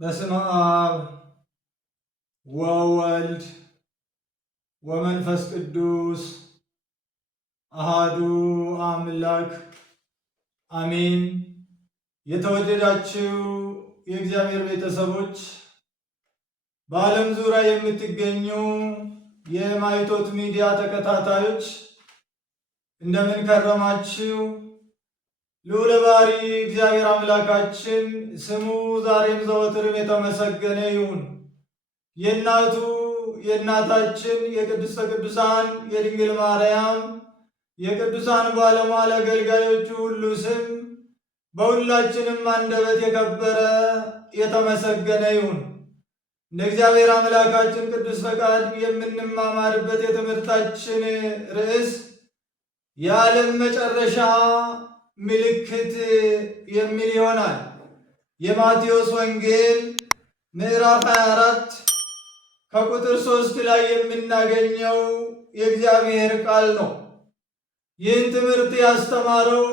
በስመ አብ ወወልድ ወመንፈስ ቅዱስ አሃዱ አምላክ አሜን። የተወደዳችሁ የእግዚአብሔር ቤተሰቦች፣ በዓለም ዙሪያ የምትገኙ የማይቶት ሚዲያ ተከታታዮች እንደምን ከረማችሁ? ልዑለ ባሕርይ እግዚአብሔር አምላካችን ስሙ ዛሬም ዘወትርም የተመሰገነ ይሁን። የእናቱ የእናታችን የቅድስተ ቅዱሳን የድንግል ማርያም የቅዱሳን ባለሟል አገልጋዮቹ ሁሉ ስም በሁላችንም አንደበት የከበረ የተመሰገነ ይሁን። እንደ እግዚአብሔር አምላካችን ቅዱስ ፈቃድ የምንማማርበት የትምህርታችን ርዕስ የዓለም መጨረሻ ምልክት የሚል ይሆናል። የማቴዎስ ወንጌል ምዕራፍ 24 ከቁጥር 3 ላይ የምናገኘው የእግዚአብሔር ቃል ነው። ይህን ትምህርት ያስተማረው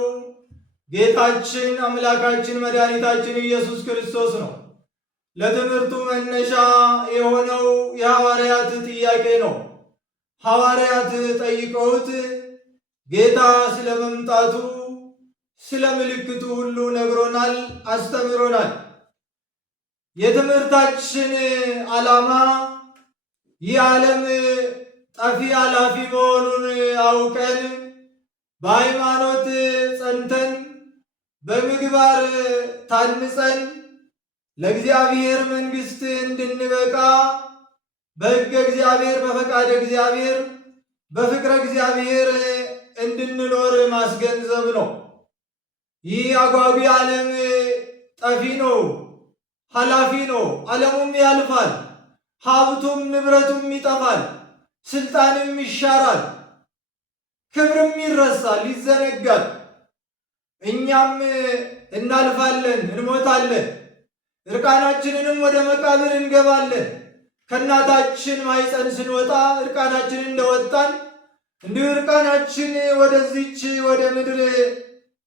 ጌታችን አምላካችን መድኃኒታችን ኢየሱስ ክርስቶስ ነው። ለትምህርቱ መነሻ የሆነው የሐዋርያት ጥያቄ ነው። ሐዋርያት ጠይቀውት ጌታ ስለ መምጣቱ ስለ ምልክቱ ሁሉ ነግሮናል፣ አስተምሮናል። የትምህርታችን ዓላማ ይህ ዓለም ጠፊ አላፊ መሆኑን አውቀን በሃይማኖት ጸንተን በምግባር ታንጸን ለእግዚአብሔር መንግሥት እንድንበቃ በሕገ እግዚአብሔር በፈቃደ እግዚአብሔር በፍቅረ እግዚአብሔር እንድንኖር ማስገንዘብ ነው። ይህ አጓጊ ዓለም ጠፊ ነው፣ ኃላፊ ነው። ዓለሙም ያልፋል፣ ሀብቱም ንብረቱም ይጠፋል፣ ስልጣንም ይሻራል፣ ክብርም ይረሳል፣ ይዘነጋል። እኛም እናልፋለን፣ እንሞታለን፣ እርቃናችንንም ወደ መቃብር እንገባለን። ከእናታችን ማኅፀን ስንወጣ እርቃናችን እንደወጣን እንዲሁ እርቃናችን ወደዚች ወደ ምድር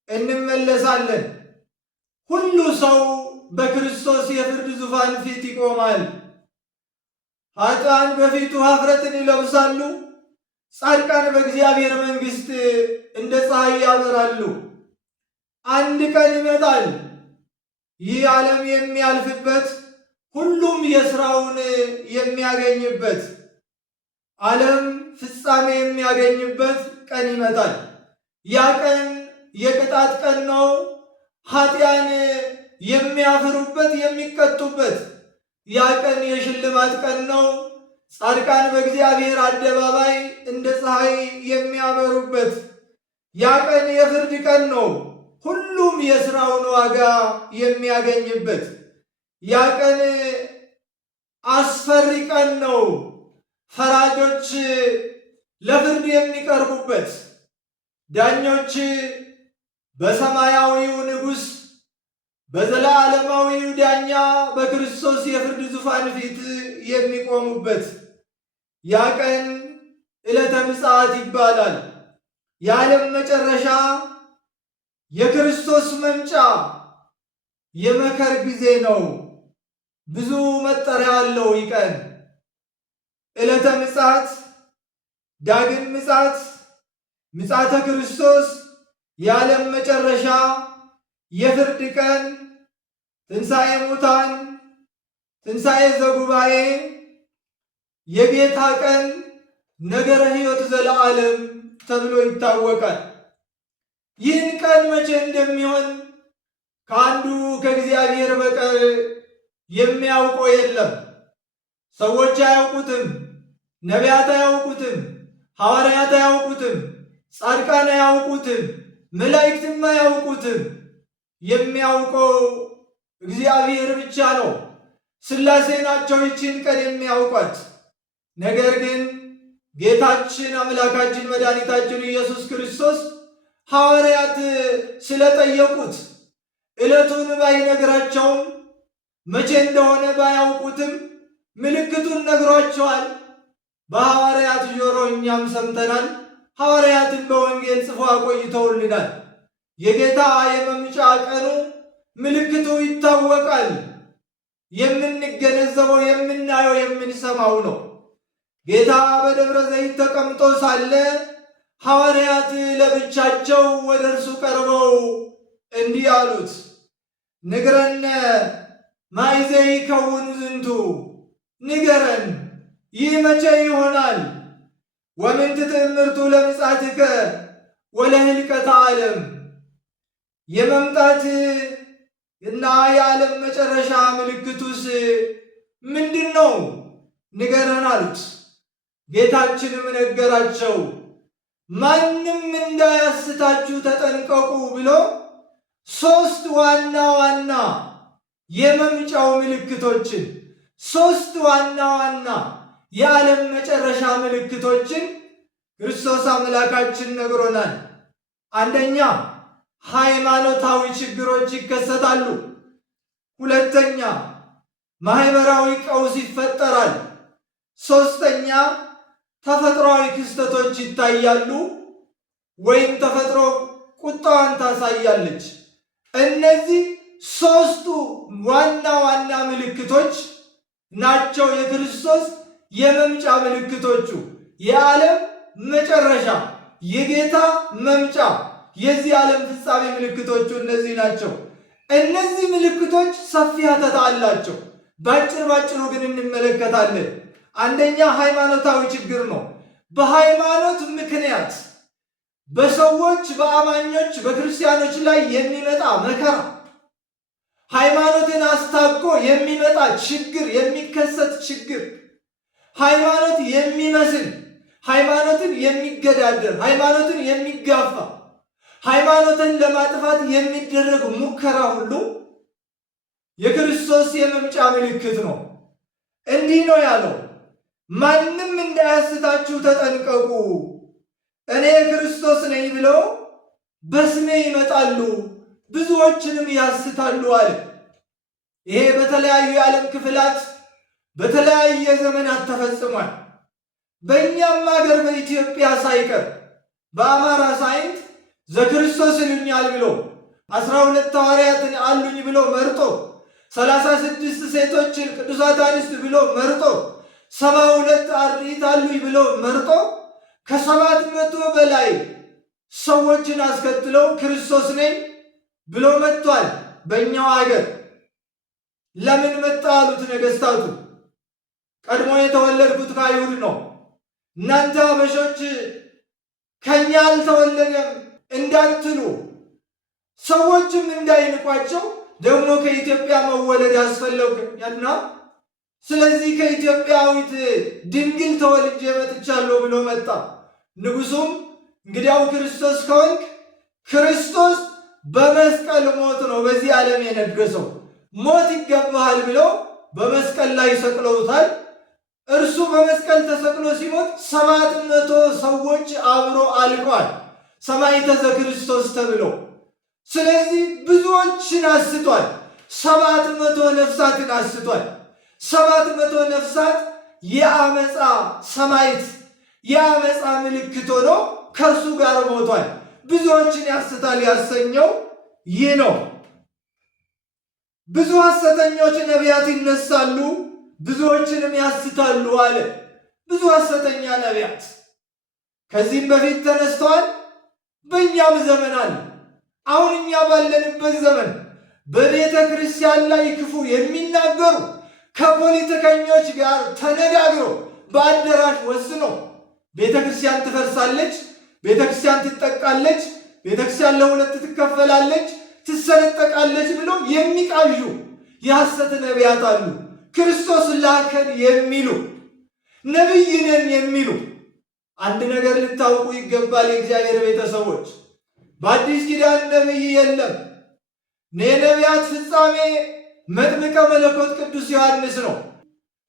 እንመለሳለን። ሁሉ ሰው በክርስቶስ የፍርድ ዙፋን ፊት ይቆማል። ኃጥአን በፊቱ ኀፍረትን ይለብሳሉ፣ ጻድቃን በእግዚአብሔር መንግሥት እንደ ፀሐይ ያበራሉ። አንድ ቀን ይመጣል፣ ይህ ዓለም የሚያልፍበት ሁሉም የሥራውን የሚያገኝበት ዓለም ፍጻሜ የሚያገኝበት ቀን ይመጣል። ያ ቀን የቅጣት ቀን ነው። ኃጥአን የሚያፍሩበት የሚቀጡበት። ያ ቀን የሽልማት ቀን ነው። ጻድቃን በእግዚአብሔር አደባባይ እንደ ፀሐይ የሚያበሩበት። ያ ቀን የፍርድ ቀን ነው። ሁሉም የሥራውን ዋጋ የሚያገኝበት። ያ ቀን አስፈሪ ቀን ነው። ፈራጆች ለፍርድ የሚቀርቡበት፣ ዳኞች በሰማያዊው ንጉሥ በዘላለማዊው ዳኛ በክርስቶስ የፍርድ ዙፋን ፊት የሚቆሙበት ያ ቀን ዕለተ ምጽአት ይባላል። የዓለም መጨረሻ፣ የክርስቶስ መምጫ፣ የመከር ጊዜ ነው። ብዙ መጠሪያ አለው። ይህ ቀን ዕለተ ምጽአት፣ ዳግም ምጽአት፣ ምጽአተ ክርስቶስ፣ የዓለም መጨረሻ፣ የፍርድ ቀን፣ ትንሣኤ ሙታን፣ ትንሣኤ ዘጉባኤ፣ የጌታ ቀን፣ ነገረ ሕይወት ዘለዓለም ተብሎ ይታወቃል። ይህን ቀን መቼ እንደሚሆን ከአንዱ ከእግዚአብሔር በቀር የሚያውቀው የለም። ሰዎች አያውቁትም፣ ነቢያት አያውቁትም፣ ሐዋርያት አያውቁትም፣ ጻድቃን አያውቁትም፣ መላእክትም አያውቁትም። የሚያውቀው እግዚአብሔር ብቻ ነው። ሥላሴ ናቸው ይችን ቀን የሚያውቋት። ነገር ግን ጌታችን አምላካችን መድኃኒታችን ኢየሱስ ክርስቶስ ሐዋርያት ስለጠየቁት ዕለቱን ባይነግራቸውም መቼ እንደሆነ ባያውቁትም ምልክቱን ነግሯቸዋል። በሐዋርያት ጆሮ እኛም ሰምተናል። ሐዋርያትን በወንጌል ጽፎ አቆይተውልናል። የጌታ የመምጫ ቀኑ ምልክቱ ይታወቃል። የምንገነዘበው፣ የምናየው፣ የምንሰማው ነው። ጌታ በደብረ ዘይት ተቀምጦ ሳለ ሐዋርያት ለብቻቸው ወደ እርሱ ቀርበው እንዲህ አሉት፣ ንግረነ ማይዜ ይከውን ዝንቱ፣ ንገረን ይህ መቼ ይሆናል? ወምንት ትእምርቱ ለምጽአትከ ወለህልቀተ ዓለም፣ የመምጣት እና የዓለም መጨረሻ ምልክቱስ ምንድን ነው? ንገረን አሉት። ጌታችንም ነገራቸው። ማንም እንዳያስታችሁ ተጠንቀቁ ብሎ ሦስት ዋና ዋና የመምጫው ምልክቶችን፣ ሦስት ዋና ዋና የዓለም መጨረሻ ምልክቶችን ክርስቶስ አምላካችን ነግሮናል። አንደኛ ሃይማኖታዊ ችግሮች ይከሰታሉ። ሁለተኛ ማህበራዊ ቀውስ ይፈጠራል። ሦስተኛ ተፈጥሯዊ ክስተቶች ይታያሉ፣ ወይም ተፈጥሮ ቁጣዋን ታሳያለች። እነዚህ ሦስቱ ዋና ዋና ምልክቶች ናቸው የክርስቶስ የመምጫ ምልክቶቹ። የዓለም መጨረሻ፣ የጌታ መምጫ፣ የዚህ ዓለም ፍጻሜ ምልክቶቹ እነዚህ ናቸው። እነዚህ ምልክቶች ሰፊ ሀተታ አላቸው። ባጭሩ ግን እንመለከታለን። አንደኛ ሃይማኖታዊ ችግር ነው። በሃይማኖት ምክንያት በሰዎች በአማኞች በክርስቲያኖች ላይ የሚመጣ መከራ፣ ሃይማኖትን አስታኮ የሚመጣ ችግር፣ የሚከሰት ችግር፣ ሃይማኖት የሚመስል ሃይማኖትን የሚገዳደር ሃይማኖትን የሚጋፋ ሃይማኖትን ለማጥፋት የሚደረግ ሙከራ ሁሉ የክርስቶስ የመምጫ ምልክት ነው። እንዲህ ነው ያለው፣ ማንም እንዳያስታችሁ ተጠንቀቁ፣ እኔ ክርስቶስ ነኝ ብለው በስሜ ይመጣሉ፣ ብዙዎችንም ያስታሉ አለ። ይሄ በተለያዩ የዓለም ክፍላት በተለያየ ዘመናት ተፈጽሟል። በእኛም ሀገር በኢትዮጵያ ሳይቀር በአማራ ሳይንት ዘክርስቶስ ይሉኛል ብሎ 12 ሐዋርያትን አሉኝ ብሎ መርጦ 36 ሴቶችን ቅዱሳት አንስት ብሎ መርጦ 72 አርድእት አሉኝ ብሎ መርጦ ከ700 በላይ ሰዎችን አስከትለው ክርስቶስ ነኝ ብሎ መጥቷል። በእኛው ሀገር ለምን መጣ አሉት ነገሥታቱ። ቀድሞ የተወለድኩት ከአይሁድ ነው፣ እናንተ ሀበሾች ከኛ አልተወለደም እንዳትሉ፣ ሰዎችም እንዳይንቋቸው ደግሞ ከኢትዮጵያ መወለድ ያስፈለገና ስለዚህ ከኢትዮጵያዊት ድንግል ተወልጄ መጥቻለሁ ብሎ መጣ። ንጉሡም እንግዲያው ክርስቶስ ከሆንክ ክርስቶስ በመስቀል ሞት ነው በዚህ ዓለም የነገሰው፣ ሞት ይገባሃል ብለው በመስቀል ላይ ሰቅለውታል። እርሱ በመስቀል ተሰቅሎ ሲሞት 700 ሰዎች አብሮ አልቋል፣ ሰማዕተ ዘክርስቶስ ተብሎ። ስለዚህ ብዙዎችን አስቷል። 700 ነፍሳትን አስቷል። 700 ነፍሳት የአመፃ ሰማዕት የአመፃ ምልክት ሆኖ ከእርሱ ጋር ሞቷል። ብዙዎችን ያስታል ያሰኘው ይህ ነው። ብዙ ሐሰተኞች ነቢያት ይነሳሉ፣ ብዙዎችንም ያስታሉ አለ። ብዙ ሐሰተኛ ነቢያት ከዚህም በፊት ተነስተዋል፣ በእኛም ዘመን አለ። አሁን እኛ ባለንበት ዘመን በቤተ ክርስቲያን ላይ ክፉ የሚናገሩ ከፖለቲከኞች ጋር ተነጋግሮ በአዳራሽ ወስኖ ቤተ ክርስቲያን ትፈርሳለች፣ ቤተ ክርስቲያን ትጠቃለች፣ ቤተ ክርስቲያን ለሁለት ትከፈላለች፣ ትሰነጠቃለች ብለው የሚቃዡ የሐሰት ነቢያት አሉ። ክርስቶስ ላከን የሚሉ ነቢይ ነን የሚሉ። አንድ ነገር ልታውቁ ይገባል የእግዚአብሔር ቤተሰቦች፣ በአዲስ ኪዳን ነቢይ የለም። የነቢያት ፍጻሜ መጥምቀ መለኮት ቅዱስ ዮሐንስ ነው።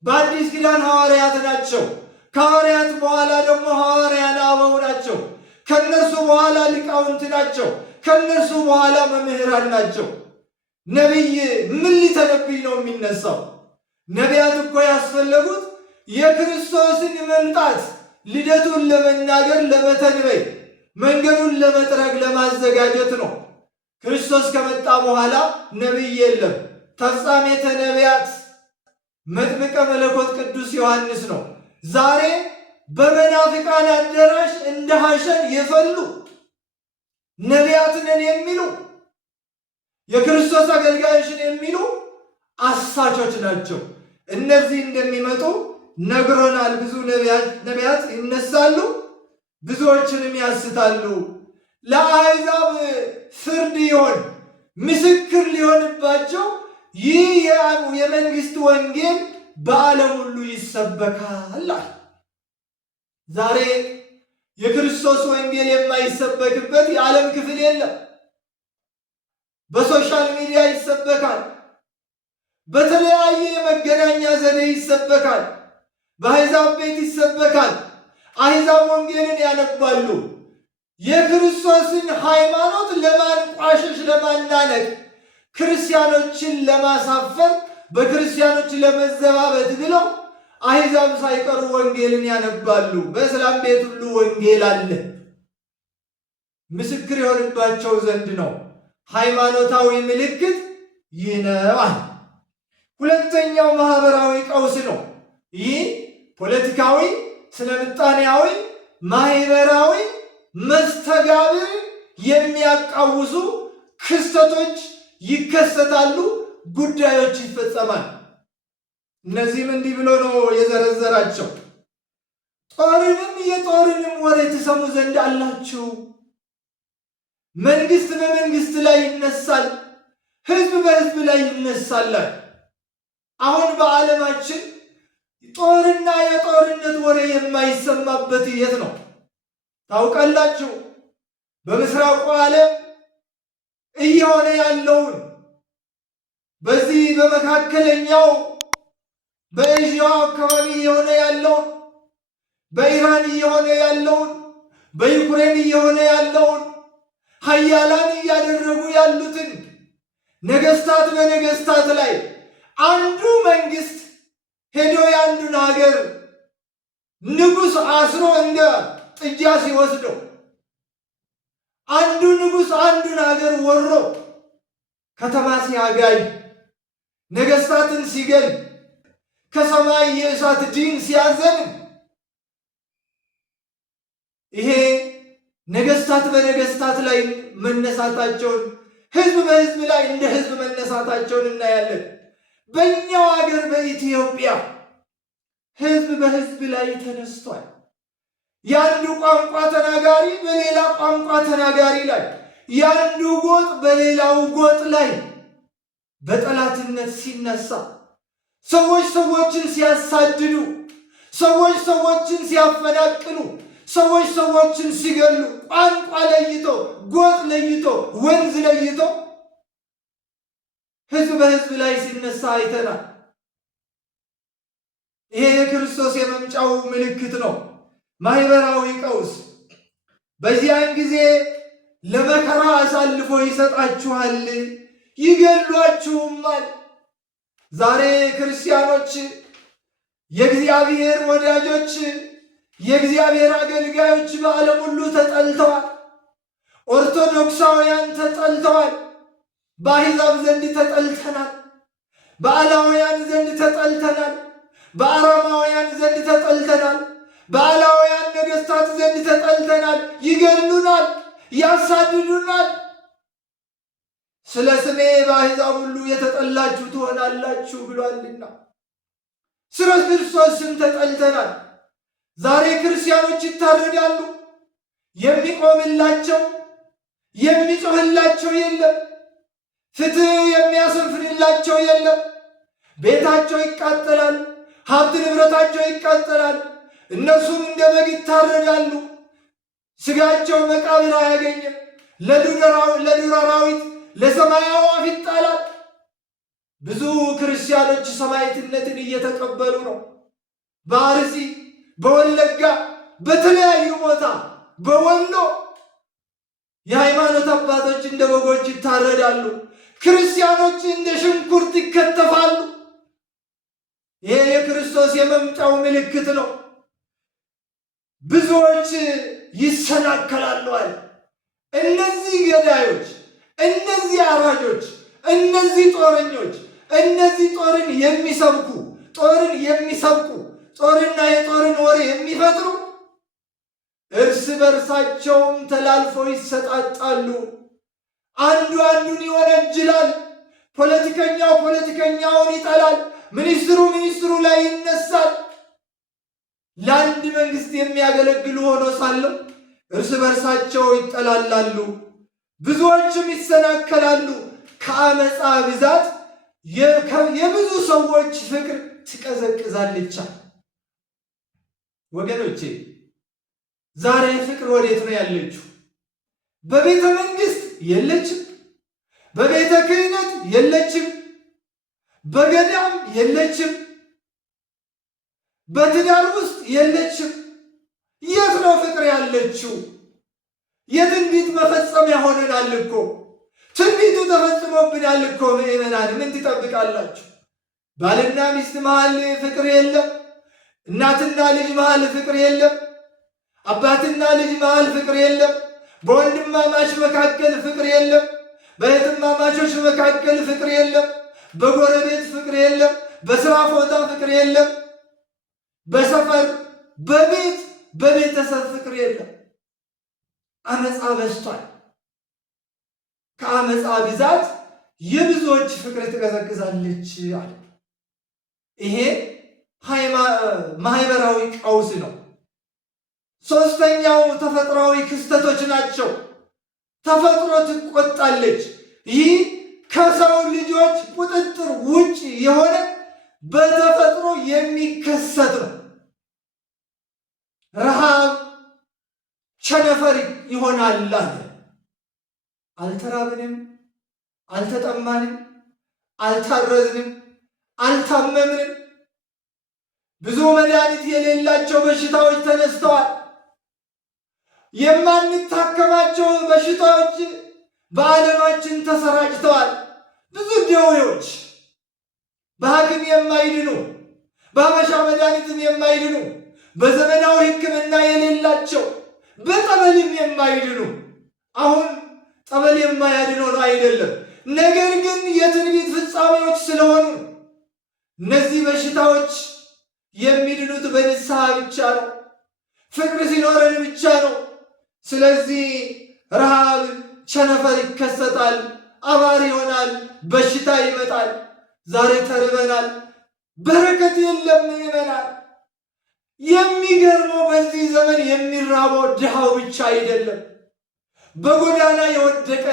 በአዲስ ኪዳን ሐዋርያት ናቸው። ከሐዋርያት በኋላ ደግሞ ሐዋርያነ አበው ናቸው። ከነርሱ በኋላ ሊቃውንት ናቸው። ከነርሱ በኋላ መምህራን ናቸው። ነቢይ ምን ሊተነብይ ነው የሚነሳው? ነቢያት እኮ ያስፈለጉት የክርስቶስን መምጣት ልደቱን ለመናገር ለመተንበይ፣ መንገዱን ለመጥረግ ለማዘጋጀት ነው። ክርስቶስ ከመጣ በኋላ ነቢይ የለም። ተፍጻሜተ ነቢያት መጥምቀ መለኮት ቅዱስ ዮሐንስ ነው። ዛሬ በመናፍቃን አዳራሽ እንደ ሐሸን የፈሉ ነቢያት ነን የሚሉ የክርስቶስ አገልጋዮች ነን የሚሉ አሳቾች ናቸው። እነዚህ እንደሚመጡ ነግሮናል። ብዙ ነቢያት ይነሳሉ፣ ብዙዎችንም ያስታሉ። ለአሕዛብ ፍርድ ይሆን ምስክር ሊሆንባቸው ይህ የመንግሥት ወንጌል በዓለም ሁሉ ይሰበካል። ዛሬ የክርስቶስ ወንጌል የማይሰበክበት የዓለም ክፍል የለም። በሶሻል ሚዲያ ይሰበካል፣ በተለያየ የመገናኛ ዘዴ ይሰበካል፣ በአሕዛብ ቤት ይሰበካል። አሕዛብ ወንጌልን ያነባሉ። የክርስቶስን ሃይማኖት ለማንቋሸሽ፣ ለማናነቅ፣ ክርስቲያኖችን ለማሳፈር፣ በክርስቲያኖች ለመዘባበት ብለው አሕዛብ ሳይቀሩ ወንጌልን ያነባሉ። በእስላም ቤት ሁሉ ወንጌል አለ። ምስክር የሆንባቸው ዘንድ ነው። ሃይማኖታዊ ምልክት ይህ ነው። ሁለተኛው ማህበራዊ ቀውስ ነው። ይህ ፖለቲካዊ፣ ስነ ምጣኔያዊ፣ ማህበራዊ መስተጋብር የሚያቃውሱ ክስተቶች ይከሰታሉ፣ ጉዳዮች ይፈጸማል። እነዚህም እንዲህ ብሎ ነው የዘረዘራቸው። ጦርንም የጦርንም ወሬ ትሰሙ ዘንድ አላችሁ። መንግስት በመንግስት ላይ ይነሳል፣ ህዝብ በህዝብ ላይ ይነሳል። አሁን በዓለማችን ጦርና የጦርነት ወሬ የማይሰማበት የት ነው ታውቃላችሁ? በምስራቁ ዓለም እየሆነ ያለውን፣ በዚህ በመካከለኛው በኤዥያው አካባቢ እየሆነ ያለውን፣ በኢራን እየሆነ ያለውን፣ በዩክሬን እየሆነ ያለውን፣ ሀያላን እያደረጉ ያሉትን ነገስታት በነገስታት ላይ አንዱ መንግስት ሄዶ የአንዱን ሀገር ንጉሥ አስሮ እንደ ጥጃ ሲወስደው፣ አንዱ ንጉሥ አንዱን ሀገር ወሮ ከተማ ሲያጋይ፣ ነገስታትን ሲገል፣ ከሰማይ የእሳት ዲን ሲያዘን፣ ይሄ ነገስታት በነገስታት ላይ መነሳታቸውን፣ ህዝብ በህዝብ ላይ እንደ ህዝብ መነሳታቸውን እናያለን። በእኛው ሀገር በኢትዮጵያ ህዝብ በህዝብ ላይ ተነስቷል። የአንዱ ቋንቋ ተናጋሪ በሌላ ቋንቋ ተናጋሪ ላይ፣ የአንዱ ጎጥ በሌላው ጎጥ ላይ በጠላትነት ሲነሳ፣ ሰዎች ሰዎችን ሲያሳድዱ፣ ሰዎች ሰዎችን ሲያፈናቅሉ፣ ሰዎች ሰዎችን ሲገሉ፣ ቋንቋ ለይቶ፣ ጎጥ ለይቶ፣ ወንዝ ለይቶ ህዝብ በህዝብ ላይ ሲነሳ አይተናል። ይሄ የክርስቶስ የመምጫው ምልክት ነው። ማህበራዊ ቀውስ። በዚያን ጊዜ ለመከራ አሳልፎ ይሰጣችኋል፣ ይገሏችሁማል። ዛሬ ክርስቲያኖች፣ የእግዚአብሔር ወዳጆች፣ የእግዚአብሔር አገልጋዮች በዓለም ሁሉ ተጠልተዋል። ኦርቶዶክሳውያን ተጠልተዋል። በአሕዛብ ዘንድ ተጠልተናል። በአላውያን ዘንድ ተጠልተናል። በአረማውያን ዘንድ ተጠልተናል። በአላውያን ነገሥታት ዘንድ ተጠልተናል። ይገሉናል፣ ያሳድዱናል። ስለ ስሜ በአሕዛብ ሁሉ የተጠላችሁ ትሆናላችሁ ብሏልና ስለ ክርስቶስ ስም ተጠልተናል። ዛሬ ክርስቲያኖች ይታረዳሉ። የሚቆምላቸው የሚጮህላቸው የለም። ፍትሕ የሚያሰፍንላቸው የለም። ቤታቸው ይቃጠላል፣ ሀብት ንብረታቸው ይቃጠላል። እነሱም እንደ በግ ይታረዳሉ። ሥጋቸው መቃብር አያገኝም። ለዱር አራዊት፣ ለሰማይ አዕዋፍ ይጣላል። ብዙ ክርስቲያኖች ሰማዕትነትን እየተቀበሉ ነው። በአርሲ፣ በወለጋ፣ በተለያዩ ቦታ፣ በወሎ የሃይማኖት አባቶች እንደ በጎች ይታረዳሉ። ክርስቲያኖች እንደ ሽንኩርት ይከተፋሉ። ይሄ የክርስቶስ የመምጫው ምልክት ነው። ብዙዎች ይሰናከላሉ አለ። እነዚህ ገዳዮች፣ እነዚህ አራጆች፣ እነዚህ ጦረኞች፣ እነዚህ ጦርን የሚሰብኩ ጦርን የሚሰብኩ ጦርና የጦርን ወሬ የሚፈጥሩ እርስ በርሳቸውም ተላልፈው ይሰጣጣሉ። አንዱ አንዱን ይወነጅላል። ፖለቲከኛው ፖለቲከኛውን ይጠላል። ሚኒስትሩ ሚኒስትሩ ላይ ይነሳል። ለአንድ መንግስት የሚያገለግሉ ሆኖ ሳለው እርስ በርሳቸው ይጠላላሉ፣ ብዙዎችም ይሰናከላሉ። ከአመፃ ብዛት የብዙ ሰዎች ፍቅር ትቀዘቅዛለች። ወገኖቼ ዛሬ ፍቅር ወዴት ነው ያለችው? በቤተ መንግስት የለችም፣ በቤተ ክህነት የለችም፣ በገዳም የለችም፣ በትዳር ውስጥ የለችም። የት ነው ፍቅር ያለችው? የትንቢት መፈጸሚያ ሆነናል እኮ። ትንቢቱ ተፈጽሞብናል እኮ። ምእመናን ምን ትጠብቃላችሁ? ባልና ሚስት መሃል ፍቅር የለም። እናትና ልጅ መሃል ፍቅር የለም። አባትና ልጅ መሃል ፍቅር የለም። በወንድማማች መካከል ፍቅር የለም። በእህትማማቾች መካከል ፍቅር የለም። በጎረቤት ፍቅር የለም። በስራ ቦታ ፍቅር የለም። በሰፈር፣ በቤት፣ በቤተሰብ ፍቅር የለም። አመፃ በዝቷል። ከአመፃ ብዛት የብዙዎች ፍቅር ትቀዘቅዛለች አለ። ይሄ ማህበራዊ ቀውስ ነው። ሶስተኛው ተፈጥሯዊ ክስተቶች ናቸው። ተፈጥሮ ትቆጣለች። ይህ ከሰው ልጆች ቁጥጥር ውጭ የሆነ በተፈጥሮ የሚከሰት ነው። ረሃብ፣ ቸነፈር ይሆናል አለ። አልተራብንም፣ አልተጠማንም፣ አልታረዝንም፣ አልታመምንም። ብዙ መድኃኒት የሌላቸው በሽታዎች ተነስተዋል። የማንታከማቸው በሽታዎች በዓለማችን ተሰራጭተዋል። ብዙ ደዌዎች በሐኪም የማይድኑ፣ በሀበሻ መድኃኒትም የማይድኑ፣ በዘመናዊ ሕክምና የሌላቸው፣ በጠበልም የማይድኑ። አሁን ጠበል የማያድነው ነው አይደለም፣ ነገር ግን የትንቢት ፍጻሜዎች ስለሆኑ እነዚህ በሽታዎች የሚድኑት በንስሐ ብቻ ነው፣ ፍቅር ሲኖረን ብቻ ነው። ስለዚህ ረሃብ፣ ቸነፈር ይከሰታል፣ አባር ይሆናል፣ በሽታ ይመጣል። ዛሬ ተርበናል፣ በረከት የለም ይመናል። የሚገርመው በዚህ ዘመን የሚራበው ድሃው ብቻ አይደለም፣ በጎዳና የወደቀ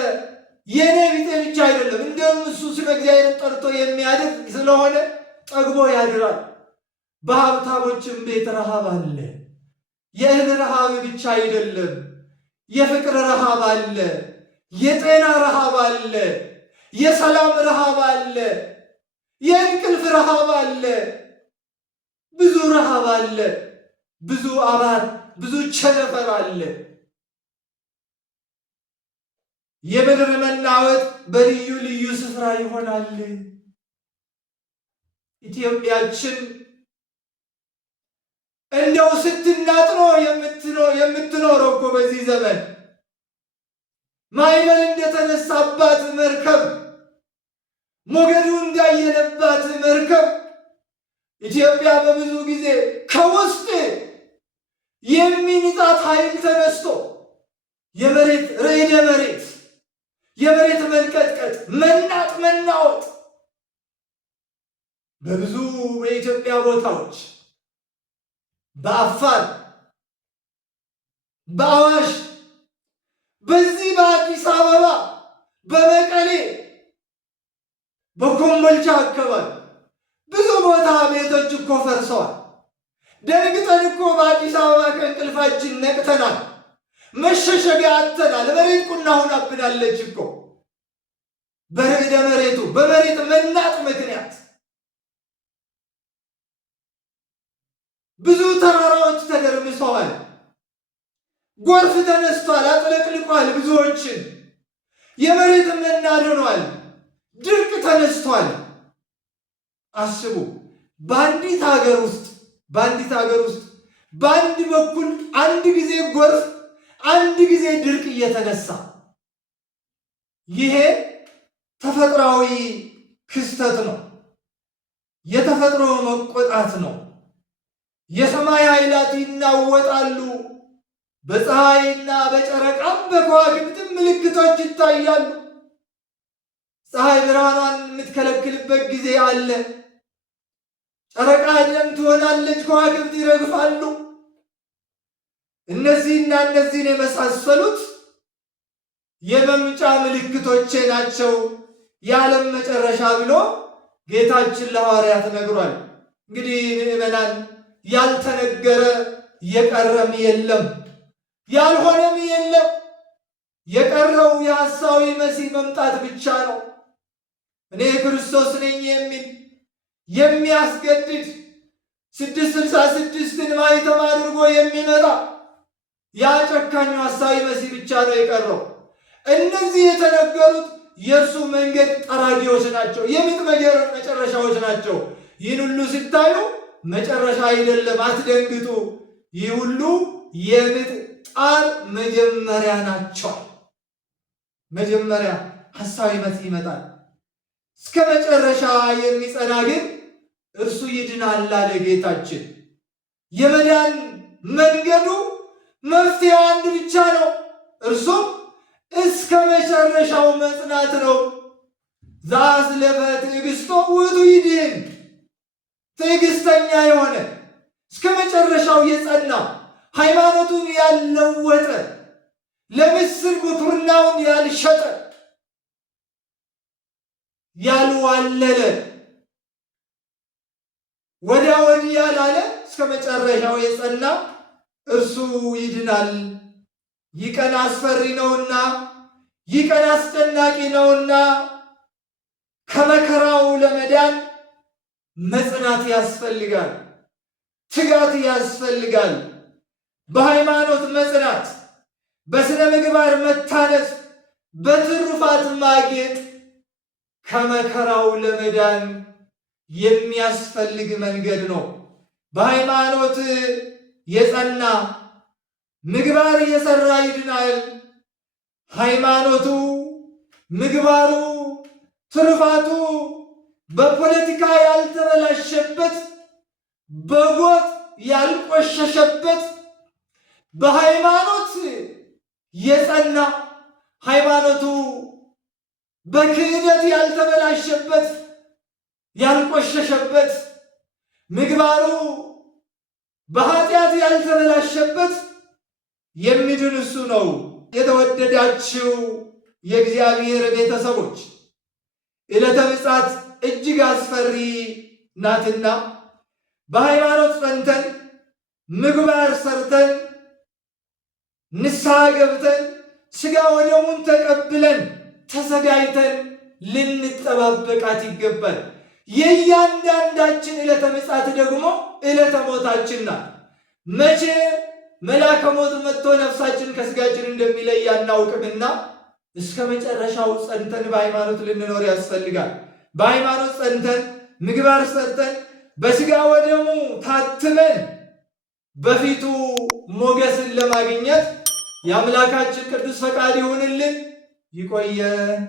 የኔ ቢጤ ብቻ አይደለም። እንደውም እሱ ስለ እግዚአብሔር ጠርቶ የሚያድር ስለሆነ ጠግቦ ያድራል። በሀብታሞችም ቤት ረሃብ አለ። የእህል ረሃብ ብቻ አይደለም፣ የፍቅር ረሃብ አለ፣ የጤና ረሃብ አለ፣ የሰላም ረሃብ አለ፣ የእንቅልፍ ረሃብ አለ፣ ብዙ ረሃብ አለ፣ ብዙ አባር፣ ብዙ ቸነፈር አለ። የምድር መናወጥ በልዩ ልዩ ስፍራ ይሆናል። ኢትዮጵያችን እንደው ስትናጥኖ የምትኖረው እኮ በዚህ ዘመን ማዕበል እንደተነሳባት መርከብ፣ ሞገዱ እንዳየነባት መርከብ ኢትዮጵያ በብዙ ጊዜ ከውስጥ የሚንጣት ኃይል ተነስቶ የመሬት ርዕደ መሬት፣ የመሬት መንቀጥቀጥ፣ መናጥ፣ መናወጥ በብዙ በኢትዮጵያ ቦታዎች በአፋር፣ በአዋሽ፣ በዚህ በአዲስ አበባ፣ በመቀሌ፣ በኮምቦልቻ አካባቢ ብዙ ቦታ ቤቶች እኮ ፈርሰዋል። ደንግጠን እኮ በአዲስ አበባ ከእንቅልፋችን ነቅተናል። መሸሸጊያ አጥተናል። መሬት ቁና ሆናብናለች እኮ በርዕደ መሬቱ በመሬት መናጥ ምክንያት ብዙ ተራራዎች ተደርምሰዋል። ጎርፍ ተነስቷል፣ አጥለቅልቋል ብዙዎችን። የመሬት መናድ ሆኗል። ድርቅ ተነስቷል። አስቡ፣ በአንዲት ሀገር ውስጥ በአንድ በኩል አንድ ጊዜ ጎርፍ፣ አንድ ጊዜ ድርቅ እየተነሳ ይሄ ተፈጥሯዊ ክስተት ነው። የተፈጥሮ መቆጣት ነው። የሰማይ ኃይላት ይናወጣሉ። በፀሐይና በጨረቃም በከዋክብትም ምልክቶች ይታያሉ። ፀሐይ ብርሃኗን የምትከለክልበት ጊዜ አለ። ጨረቃ ደም ትሆናለች፣ ከዋክብት ይረግፋሉ። እነዚህና እነዚህን የመሳሰሉት የመምጫ ምልክቶቼ ናቸው የዓለም መጨረሻ ብሎ ጌታችን ለሐዋርያት ነግሯል። እንግዲህ ምዕመናን ያልተነገረ የቀረም የለም፣ ያልሆነም የለም። የቀረው የሐሳዊ መሲህ መምጣት ብቻ ነው። እኔ ክርስቶስ ነኝ የሚል የሚያስገድድ 666ን ማኅተም አድርጎ የሚመጣ ያ ጨካኙ ሐሳዊ መሲህ ብቻ ነው የቀረው። እነዚህ የተነገሩት የእርሱ መንገድ ጠራጊዎች ናቸው፣ የምጥ መጨረሻዎች ናቸው። ይህን ሁሉ ሲታዩ መጨረሻ አይደለም፣ አትደንግጡ። ይህ ሁሉ የምጥ ጣር መጀመሪያ ናቸው። መጀመሪያ ሐሳዊ መሲህ ይመጣል። እስከ መጨረሻ የሚጸና ግን እርሱ ይድናል አለ ጌታችን። የመዳን መንገዱ መፍትሄው አንድ ብቻ ነው፣ እርሱም እስከ መጨረሻው መጽናት ነው። ዘአዝለፈ ትዕግሥቶ ውእቱ ይድኅን። ትዕግሥተኛ የሆነ እስከ መጨረሻው የጸና ሃይማኖቱን ያልለወጠ ለምስር ብኩርናውን ያልሸጠ ያልዋለለ ወዲያ ወዲህ ያላለ እስከ መጨረሻው የጸና እርሱ ይድናል። ይህ ቀን አስፈሪ ነውና፣ ይህ ቀን አስጨናቂ ነውና ከመከራው ለመዳን መጽናት ያስፈልጋል፣ ትጋት ያስፈልጋል። በሃይማኖት መጽናት፣ በሥነ ምግባር መታነጽ፣ በትሩፋት ማጌጥ ከመከራው ለመዳን የሚያስፈልግ መንገድ ነው። በሃይማኖት የጸና ምግባር የሰራ ይድናል። ሃይማኖቱ፣ ምግባሩ፣ ትሩፋቱ በፖለቲካ ያልተበላሸበት፣ በጎጥ ያልቆሸሸበት፣ በሃይማኖት የጸና ሃይማኖቱ በክህደት ያልተበላሸበት ያልቆሸሸበት፣ ምግባሩ በኃጢአት ያልተበላሸበት የሚድን እሱ ነው። የተወደዳችሁ የእግዚአብሔር ቤተሰቦች ዕለተ ምጽአት እጅግ አስፈሪ ናትና በሃይማኖት ጸንተን ምግባር ሰርተን ንስሐ ገብተን ሥጋ ወደሙን ተቀብለን ተዘጋጅተን ልንጠባበቃት ይገባል። የእያንዳንዳችን ዕለተ ምጽአት ደግሞ ዕለተ ሞታችን ናት። መቼ መልአከ ሞት መጥቶ ነፍሳችን ከሥጋችን እንደሚለይ አናውቅምና እስከ መጨረሻው ጸንተን በሃይማኖት ልንኖር ያስፈልጋል። በሃይማኖት ጸንተን ምግባር ሰርተን በሥጋ ወደሙ ታትመን በፊቱ ሞገስን ለማግኘት የአምላካችን ቅዱስ ፈቃድ ይሁንልን። ይቆየን።